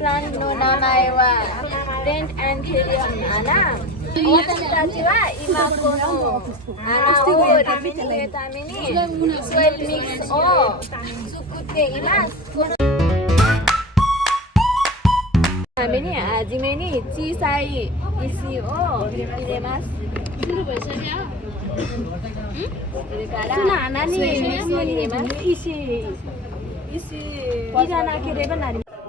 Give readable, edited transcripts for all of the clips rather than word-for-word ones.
プランの名前はレントアンテリアムアナ。私たちは今この穴をできるためにソイルミックスを作っています。このために初めに小さい石を入れます。それから穴に水を入れます。石いらなければなりません。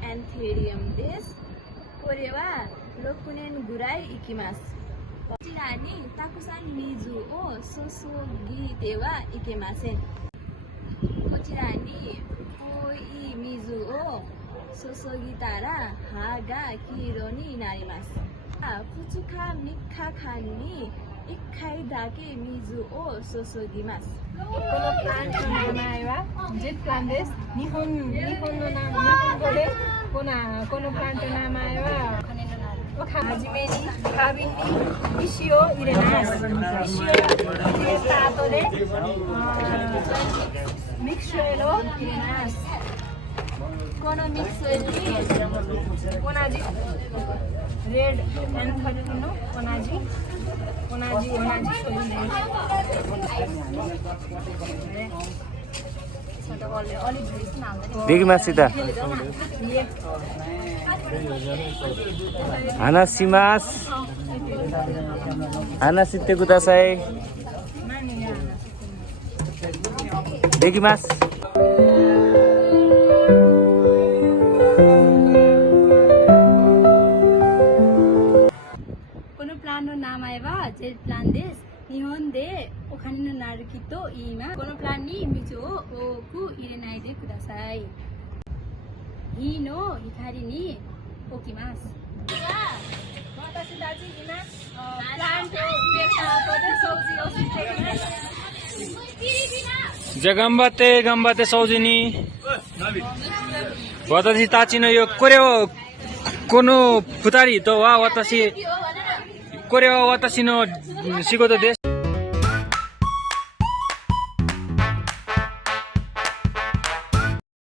アンテリアムです。これは6年ぐらい生きます。こちらにたくさん水を注ぎてはいけません。こちらに濃い水を注ぎたら葉が黄色になります。2日3日間に1回だけ水を注ぎます。このプラントの名前はジェットプランです。日本語でこのプラントの名前ははじめに花瓶に石を入れます。石を入れた後でミクスチャーを入れます。このミックスに同じレッドアンカルの同じ醤油です。できました。話します。話してください。できます。このプランの名前はジェットプランです。日本でお金のなる木と言います。このプランに水を多く入れないでください。日の光に置きます。私たち今プラントを植えた後で掃除をしています。じゃあ頑張って掃除に。私たちのこの2人とはこれは私の仕事です。